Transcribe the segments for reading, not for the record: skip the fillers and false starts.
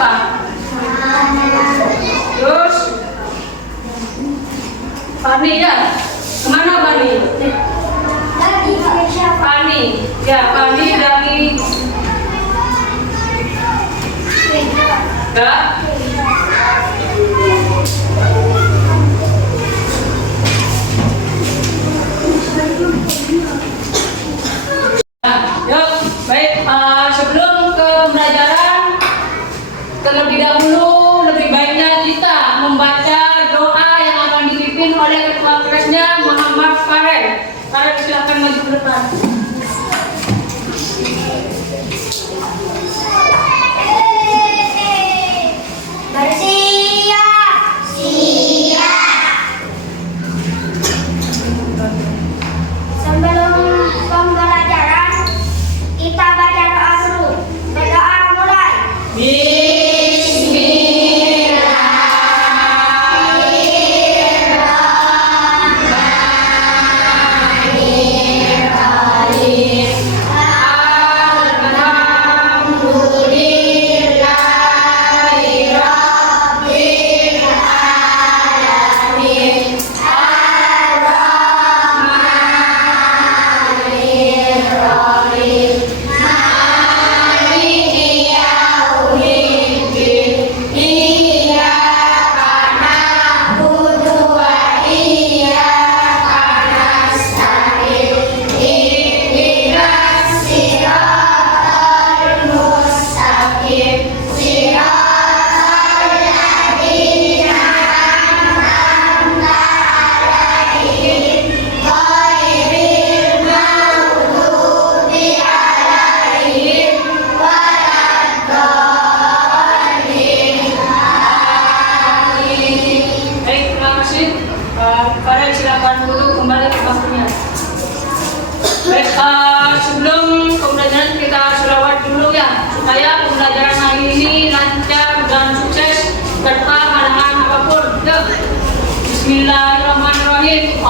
siapa? Terus Fani ya? Kemana Fani? Fani, ya Fani dari enggak? Yuk, baik. Sebelum ke pembelajaran, terlebih dahulu lebih baiknya kita membaca doa yang akan dipimpin oleh Ketua Presnya Muhammad Farel. Farel, silakan maju ke depan. Sebelum pembelajaran, kita baca doa dulu. Berdoa mulai. Farel, silakan dulu kembali ke waktunya. Baik, sebelum pembelajaran kita selawat dulu ya, supaya pembelajaran hari ini lancar dan sukses tanpa halangan apapun. Yuk, Bismillahirrahmanirrahim.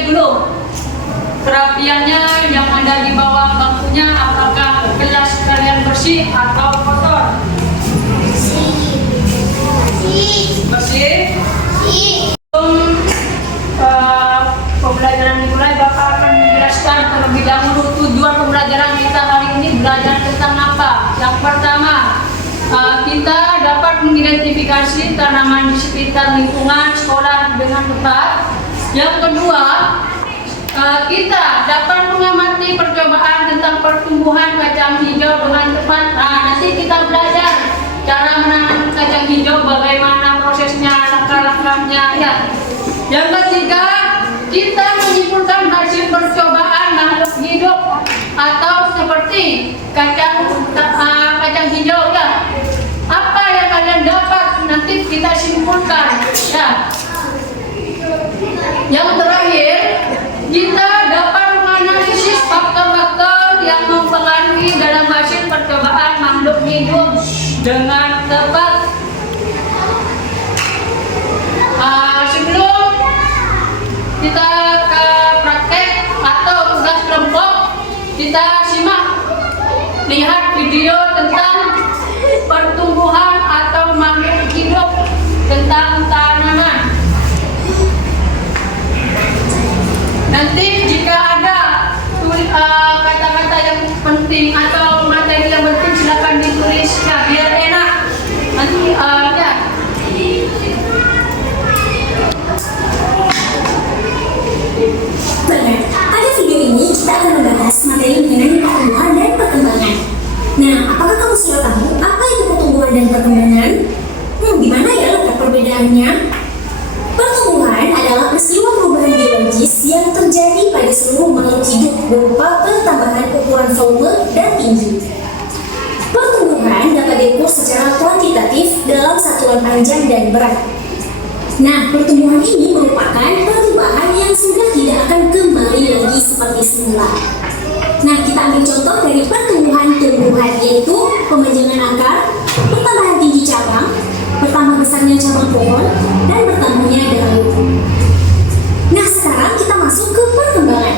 dicek dulu kerapiannya yang ada di bawah bangkunya, apakah gelas kalian bersih atau kotor? Bersih. Sebelum pembelajaran dimulai, Bapak akan menjelaskan terlebih dahulu tujuan pembelajaran kita hari ini belajar tentang apa. Yang pertama, kita dapat mengidentifikasi tanaman di sekitar lingkungan sekolah dengan tepat. Yang kedua, kita dapat mengamati percobaan tentang pertumbuhan kacang hijau dengan tepat. Nah, nanti kita belajar cara menanam kacang hijau, bagaimana prosesnya, langkah-langkahnya ya. Yang ketiga, kita menyimpulkan hasil percobaan makhluk hidup atau seperti kacang hijau ya. Apa yang kalian dapat nanti kita simpulkan ya. Yang terakhir, kita dapat menganalisis faktor-faktor yang mempengaruhi dalam hasil percobaan makhluk hidup dengan tepat. Sebelum kita ke praktek atau tugas kelompok, kita simak lihat video tentang pertumbuhan atau makhluk hidup tentang tanaman. Nanti jika ada kata-kata yang penting atau materi yang penting, silakan ditulis ya, biar enak nanti ya. Baik, pada video ini kita akan membahas materi mengenai pertumbuhan dan perkembangan. Nah, apakah kamu sudah tahu apa itu pertumbuhan dan perkembangan? Gimana ya letak perbedaannya? Pertumbuhan adalah peristiwa perubahan biologis yang terjadi pada seluruh makhluk hidup berupa pertambahan ukuran volume dan tinggi. Pertumbuhan dapat diukur secara kuantitatif dalam satuan panjang dan berat. Nah, pertumbuhan ini merupakan perubahan yang sudah tidak akan kembali lagi seperti semula. Nah, kita ambil contoh dari pertumbuhan-tumbuhan, yaitu pemanjangan akar, pertambahan tinggi cabang, bertambah besarnya cabang pohon, dan bertambahnya daun. Nah, sekarang kita masuk ke perkembangan.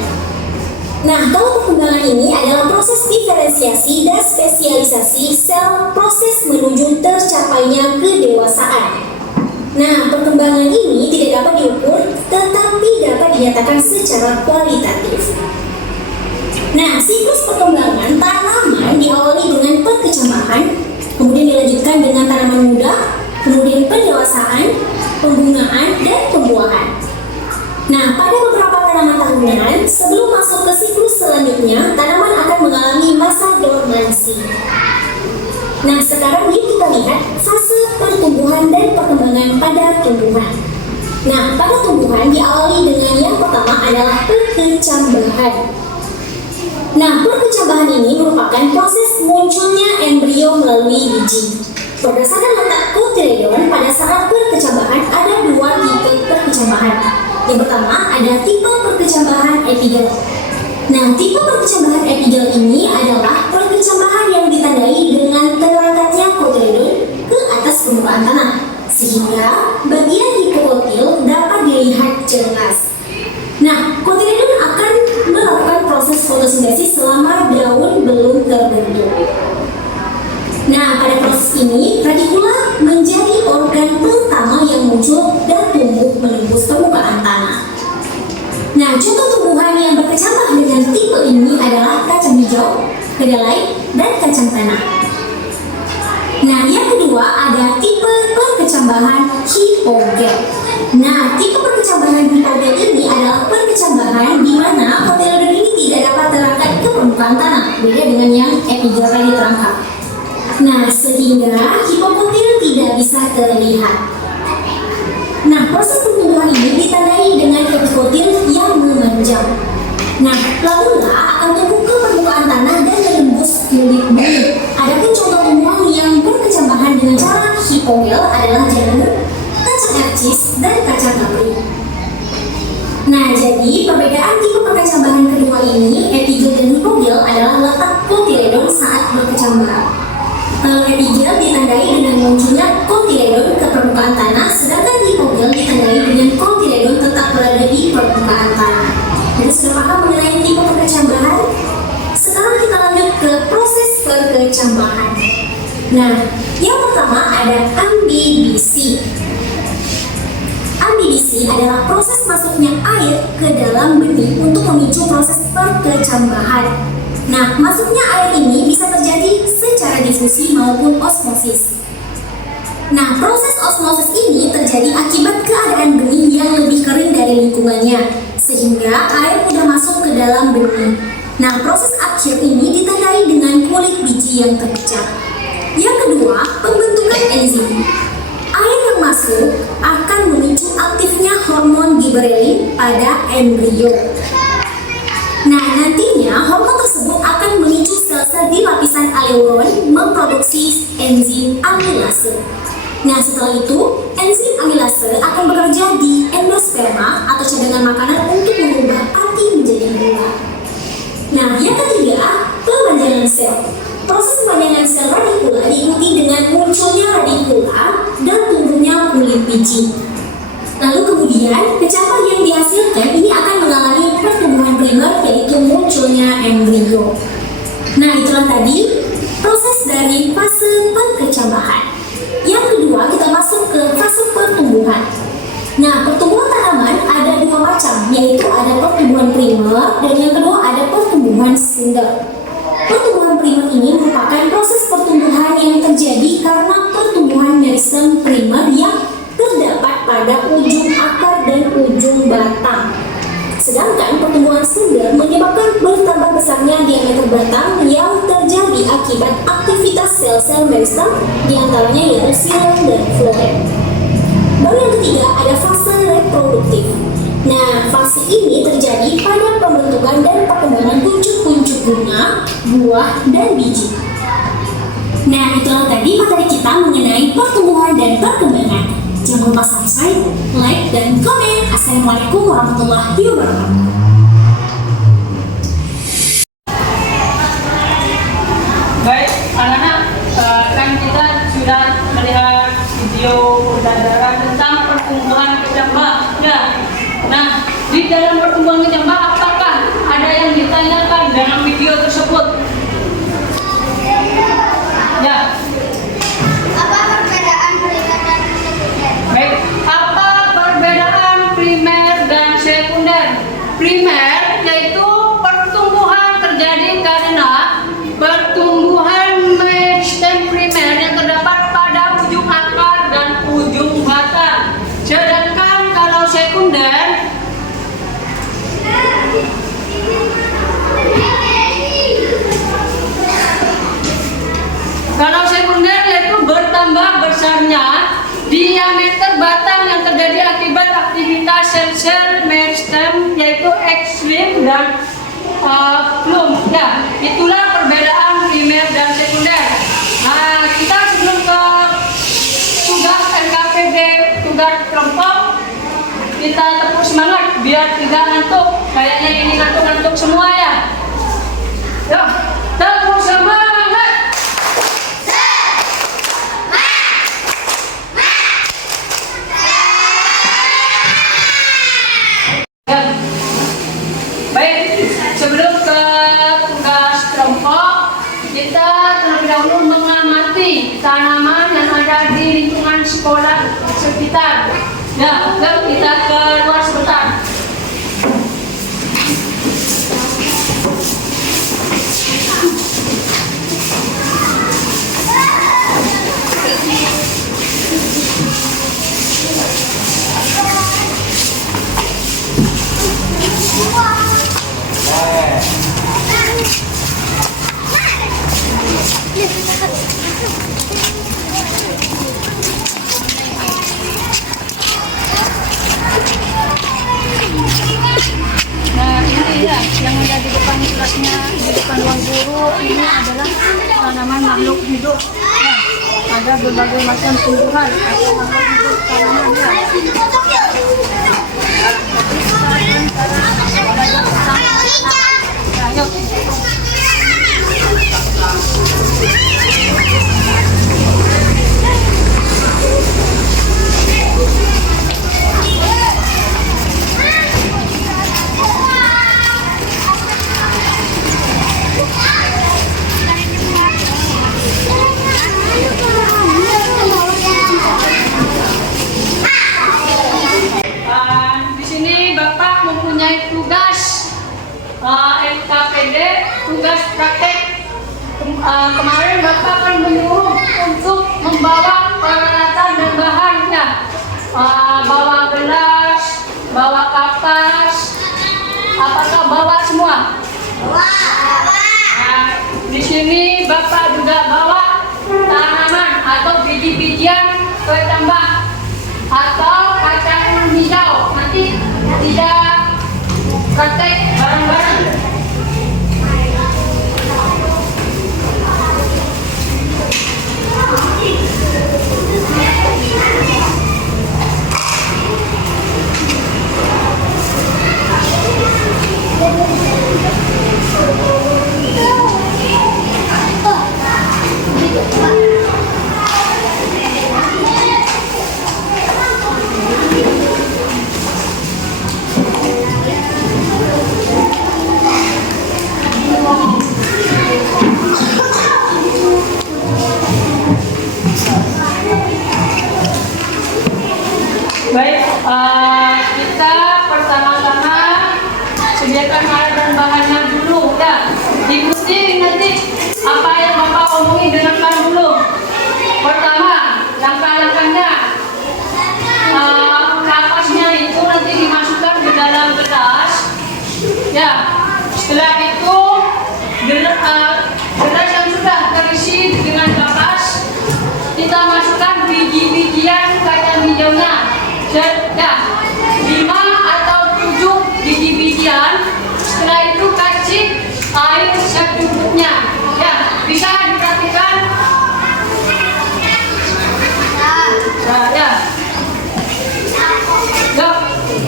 Nah, kalau perkembangan ini adalah proses diferensiasi dan spesialisasi sel, proses menuju tercapainya kedewasaan. Nah, perkembangan ini tidak dapat diukur, tetapi dapat dinyatakan secara kualitatif. Nah, siklus perkembangan tanaman diawali dengan perkecambahan, kemudian dilanjutkan dengan tanaman muda, kemudian pendewasaan, pembungaan, dan pembuahan. Nah, pada beberapa tanaman tahunan, sebelum masuk ke siklus selanjutnya, tanaman akan mengalami masa dormansi. Nah, sekarang yuk kita lihat fase pertumbuhan dan perkembangan pada tumbuhan. Nah, pada tumbuhan diawali dengan yang pertama adalah perkecambahan. Nah, perkecambahan ini merupakan proses munculnya embrio melalui biji. Berdasarkan letak kotiledon, pada saat perkecambahan ada dua tipe perkecambahan. Yang pertama ada tipe perkecambahan epigel. Nah, tipe perkecambahan epigel ini adalah perkecambahan yang ditandai dengan terangkatnya kotiledon ke atas permukaan tanah, sehingga bagian hipokotil dapat dilihat jelas. Nah, kotiledon akan melakukan proses fotosintesis selama daun belum terbentuk. Nah, pada proses ini, radikula menjadi organ pertama yang muncul dan tumbuh menembus permukaan tanah. Nah, contoh tumbuhan yang berkecambah dengan tipe ini adalah kacang hijau, kedelai, dan kacang tanah. Nah, yang kedua ada tipe perkecambahan hipogel. Nah, tipe perkecambahan hipogel ini adalah perkecambahan di mana kotiledon ini tidak dapat terangkat ke permukaan tanah, beda dengan yang epigel tadi terangkat. Nah, sehingga hipokotil tidak bisa terlihat. Nah, proses pertumbuhan ini ditandai dengan epikotil yang memanjang. Nah, lamula akan tumbuh ke permukaan tanah dan menembus kulit bumi. Adapun contoh tumbuhan yang berkecambahan dengan cara hipogel adalah jamur, kacang ercis, dan kacang kapri. Nah, jadi perbedaan tipe perkecambahan kedua ini, epigel dan hipogel, adalah letak kotiledon saat berkecambah. Epigel ditandai dengan munculnya kotiledon ke permukaan tanah, sedangkan hipogel ditandai dengan kotiledon tetap berada di permukaan tanah. kecambahan. Nah, yang pertama ada ambibisi. Ambibisi adalah proses masuknya air ke dalam benih untuk memicu proses perkecambahan. Nah, masuknya air ini bisa terjadi secara difusi maupun osmosis. Nah, proses osmosis ini terjadi akibat keadaan benih yang lebih kering dari lingkungannya, sehingga air mudah masuk ke dalam benih. Nah, proses akhir ini ditandai dengan kulit biji yang terpecah. Yang kedua, pembentukan enzim. Air yang masuk akan memicu aktifnya hormon giberelin pada embrio. Nah, nantinya hormon tersebut akan memicu sel-sel di lapisan aleuron memproduksi enzim amilase. Nah, setelah itu, enzim amilase akan bekerja di endosperma atau cadangan makanan untuk mengubah ati menjadi gula. Nah, yang ketiga, pemanjangan sel. Proses pemanjangan sel radikula diikuti dengan munculnya radikula dan tumbuhnya kulit biji. Lalu kemudian, kecambah yang dihasilkan ini akan mengalami pertumbuhan primer, yaitu munculnya embrio. Nah, itulah tadi proses dari fase perkecambahan. Yang kedua, kita masuk ke fase pertumbuhan. Nah, pertumbuhan tanaman ada dua macam, yaitu ada pertumbuhan primer dan yang kedua ada pertumbuhan sekunder. Pertumbuhan primer ini merupakan proses pertumbuhan yang terjadi karena pertumbuhan meristem primer yang terdapat pada ujung akar dan ujung batang. Sedangkan pertumbuhan sekunder menyebabkan bertambah besarnya diameter batang yang terjadi akibat aktivitas sel-sel meristem, diantaranya yaitu xilem dan floem. Baru yang ketiga ada fase reproduktif. Nah, fase ini terjadi pada pembentukan dan perkembangan kuncup-kuncup bunga, buah, dan biji. Nah, itulah tadi materi kita mengenai pertumbuhan dan perkembangan. Jangan lupa subscribe, like, dan komen. Assalamualaikum warahmatullahi wabarakatuh. Baik, anak-anak, kan kita sudah melihat video pembelajaran tentang pertumbuhan kecambah. Ya. Nah, di dalam pertumbuhan kecambah apakah ada yang ditanyakan dalam video tersebut? Ya. Apa perbedaan primer dan sekunder? Baik, apa perbedaan primer dan sekunder? Primer yaitu pertumbuhan terjadi karena pertumbuhan meristem primer yang terdapat pada ujung akar dan ujung batang. Sedangkan kalau sekunder yaitu bertambah besarnya diameter batang yang terjadi akibat aktivitas sel-sel meristem yaitu ekstrim dan plum. Ya, itulah perbedaan primer dan sekunder. Nah, kita sebelum ke tugas NKPD, tugas kelompok, kita tepuk semangat biar tidak ngantuk. Kayaknya ini ngantuk-ngantuk semua ya. Ya, tepuk semangat. Baik, sebelum ke tugas kelompok, kita terlebih dahulu mengamati tanaman yang ada di lingkungan sekolah sekitar. Ya, kita keluar sebentar. Nah, ini ya yang ada di depan kelasnya, di depan ruang guru, ini adalah tanaman makhluk hidup. Ya, ada berbagai macam tumbuhan atau makhluk hidup tanaman ya. Ayo. tugas praktek. Kemarin Bapak kan menyuruh untuk membawa peralatan dan bahannya. Bawa gelas, bawa kapas. Apakah bawa semua? Di sini Bapak juga bawa tanaman atau biji-bijian bertambah atau kacang hijau. Nanti tidak praktek bareng-bareng. Baik, kita pertama-tama sediakan alat dan bahannya dulu, ya. Diikuti nanti apa yang Bapak omongin dengarkan dulu. Pertama, langkah-langkahnya, kapasnya itu nanti dimasukkan ke dalam gelas, ya. Setelah itu gelas yang sudah terisi dengan kapas, kita masukkan biji-bijian kacang hijaunya. Ya, 5 atau 7 biji-bijian. Setelah itu kasih air secukupnya. Ya, bisa diperhatikan. Nah, ya. Yuk,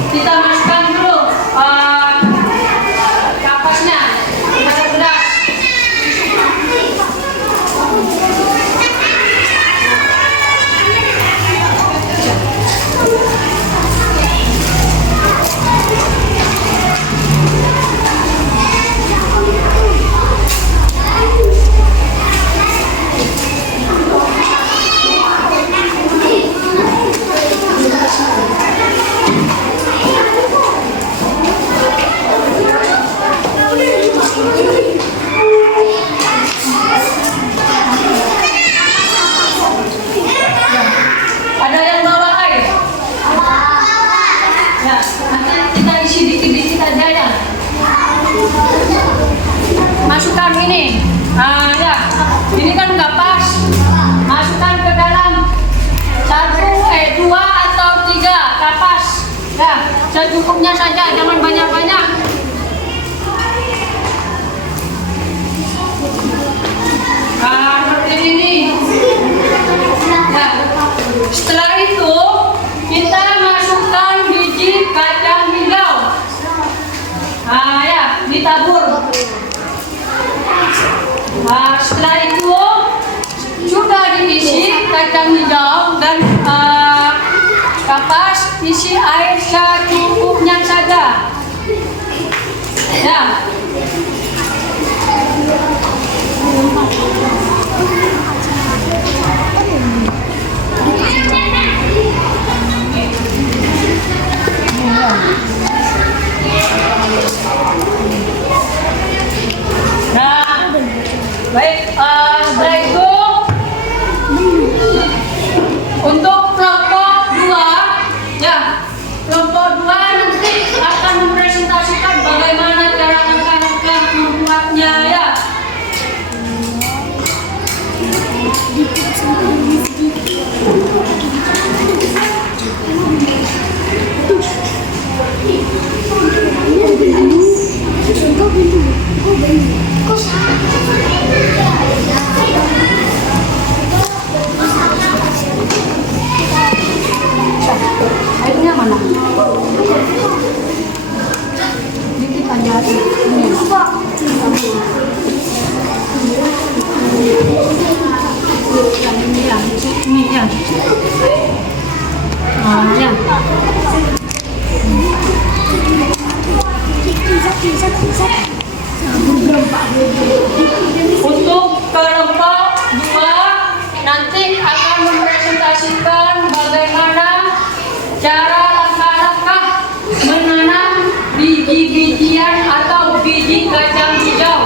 kita masukkan dulu kapasnya ke dalam gelas. Ada yang bawa air? Ya, nanti kita isi dikit-dikit aja ya. Masukkan ini. Ya, ini kan kapas. Masukkan ke dalam 2 atau 3 kapas. Ya, secukupnya saja, jangan banyak-banyak. Seperti ini. Ya. Setelah itu kita masukkan biji kacang hijau. Ya, ditabur. Setelah itu sudah diisi kacang hijau dan kapas, isi air secukupnya saja. Ya. Nah, baik, setelah itu untuk kelompok 2, ya, kelompok 2 nanti akan mempresentasikan bagaimana cara langkah-langkah membuatnya, ya. Airnya mana? Ini tanya ini. Ini ya. Ya. Untuk kelompok 2 nanti akan mempresentasikan bagaimana cara langkah-langkah menanam biji-bijian atau biji kacang hijau.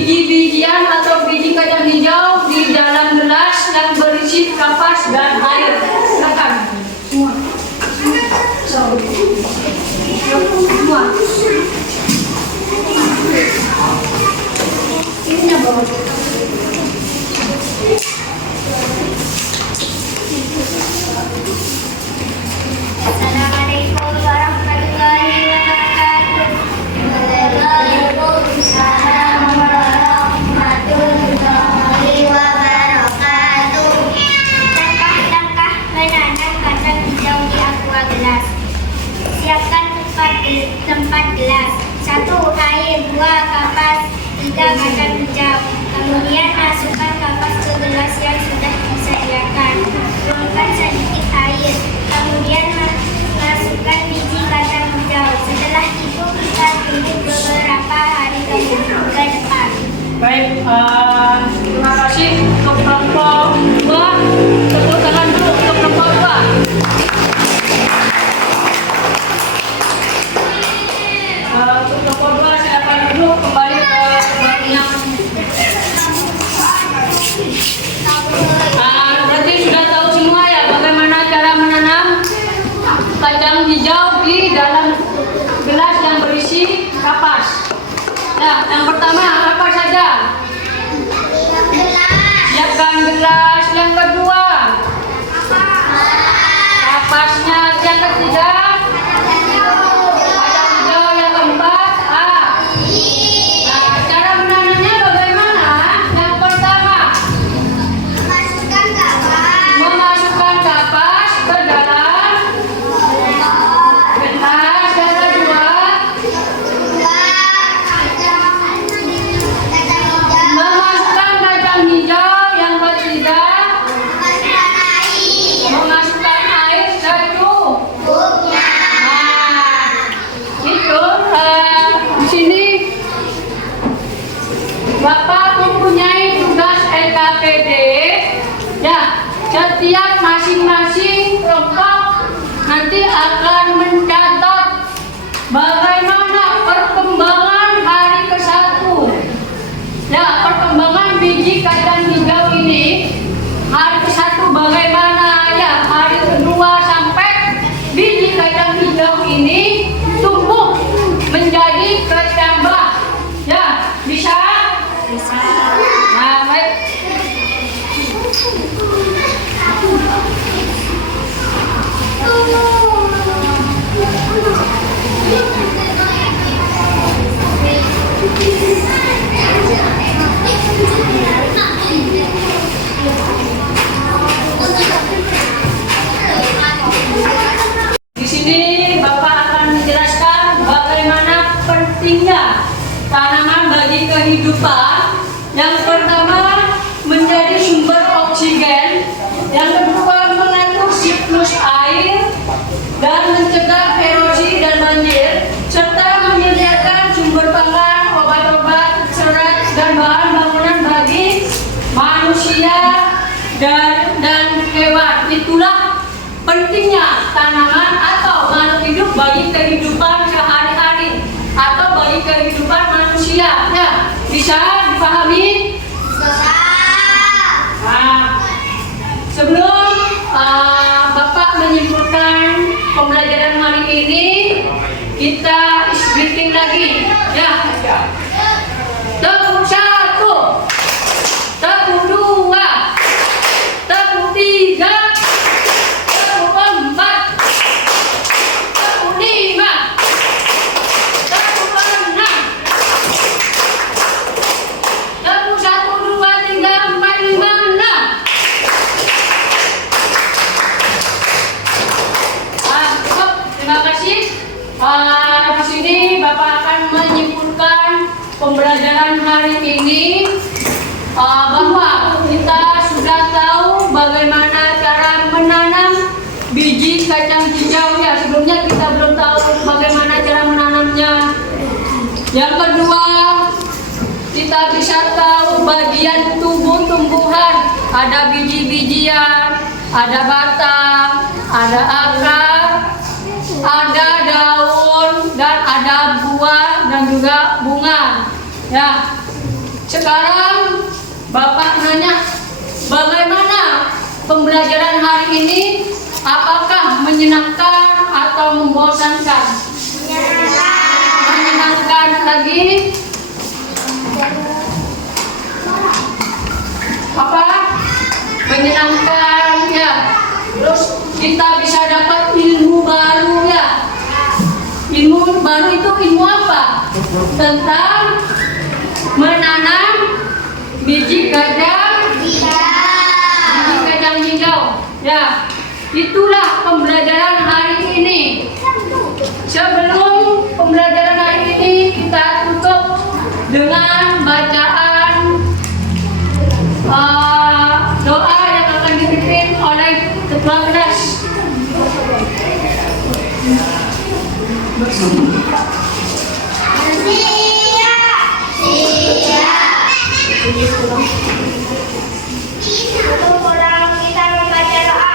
biji-bijian atau biji kacang hijau di dalam gelas yang berisi kapas dan air. Silakan. Semua. Ini yang bawa. Assalamualaikum warahmatullahi wabarakatuh. Waalaikumsalam warahmatullahi wabarakatuh. Langkah-langkah menanam kacang hijau di aqua gelas. Siapkan tempat gelas. 1. Air. 2. Kapas. 3. Kacang hijau. Kemudian masukkan kapas ke gelas yang sudah disediakan. Tuangkan sedikit air. Kemudian masukkan biji kacang hijau. Setelah itu kita tunggu beberapa hari ke depan. Baik, terima kasih untuk kelompok 2. Tepuk tangan dulu untuk kelompok 2. Untuk kelompok 2 saya akan dulu kembali ke yang berarti sudah tahu semua ya bagaimana cara menanam kacang hijau di dalam gelas yang berisi kapas. Ya, yang pertama apa saja? Siapkan gelas. Yang kedua, kapasnya. Yang ketiga, kacang hijau. Yang keempat, nah, cara menanamnya bagaimana? Yang pertama, memasukkan kapas ke dalam gelas. Yang kedua, memasukkan kacang hijau. Yang ketiga, memasukkan air secukupnya. Nah, itu di sini Bapak mempunyai tugas LKPD. Ya, setiap masing-masing kelompok nanti akan mencatat bagaimana perkembangan hari ke-1. Ya, perkembangan biji kacang hijau ini hari ke-1 bagaimana ya, hari kedua sampai biji kacang hijau ini tumbuh menjadi bertambah. Ya, bisa? Bisa. Nah, baik. Di sini Bapak akan menjelaskan bagaimana pentingnya tanaman bagi kehidupan. Yang pertama, menjadi sumber oksigen. Yang kedua, mengatur siklus air dan mencegah erosi dan banjir, serta menyediakan sumber pangan, obat-obat, serat, dan bahan bangunan bagi manusia dan hewan. Itulah pentingnya tanaman atau makhluk hidup bagi kehidupan sehari-hari atau bagi kehidupan manusia. Ya, bisa dipahami? Nah, sebelum Bapak menyimpulkan pembelajaran hari ini, kita briefing lagi. Ya. Tepuk 1, tepuk 2, tepuk 3, tepuk 4, tepuk 5, tepuk 6, tepuk 1, 2, 3, 4, 5, 6. Cukup, terima kasih. Di sini Bapak akan menyimpulkan pembelajaran hari ini bahwa kita sudah tahu bagaimana cara menanam biji kacang hijau. Ya, sebelumnya kita belum tahu bagaimana cara menanamnya. Yang kedua, kita bisa tahu bagian tubuh tumbuhan. Ada biji-bijian, ada batang, ada akar, ada daun, dan ada buah dan juga bunga. Ya, Sekarang Bapak nanya, bagaimana pembelajaran hari ini? Apakah menyenangkan atau membosankan? Menyenangkan lagi. Apa? Menyenangkan ya. Terus kita bisa dapat ilmu baru ya. Ilmu baru itu ilmu apa? Tentang menanam biji kacang hijau. Ya, itulah pembelajaran hari ini. Sebelum pembelajaran hari ini kita tutup dengan bacaan doa yang akan dipimpin oleh ketua kelas. Untuk orang kita membaca doa.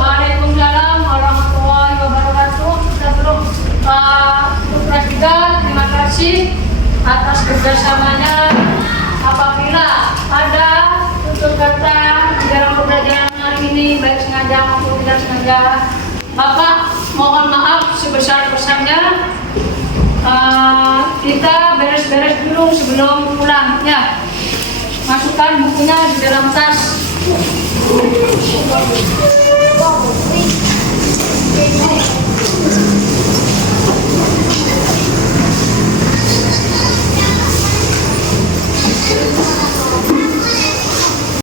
Waalaikumsalam warahmatullahi wabarakatuh. Kita belum kelas 3, terima kasih atas kerjasamanya. Apabila ada tutur kata di dalam pembelajaran hari ini baik sengaja maupun tidak sengaja, Bapak mohon maaf sebesar-besarnya. Kita beres-beres dulu sebelum pulang ya. Masukkan bukunya di dalam tas.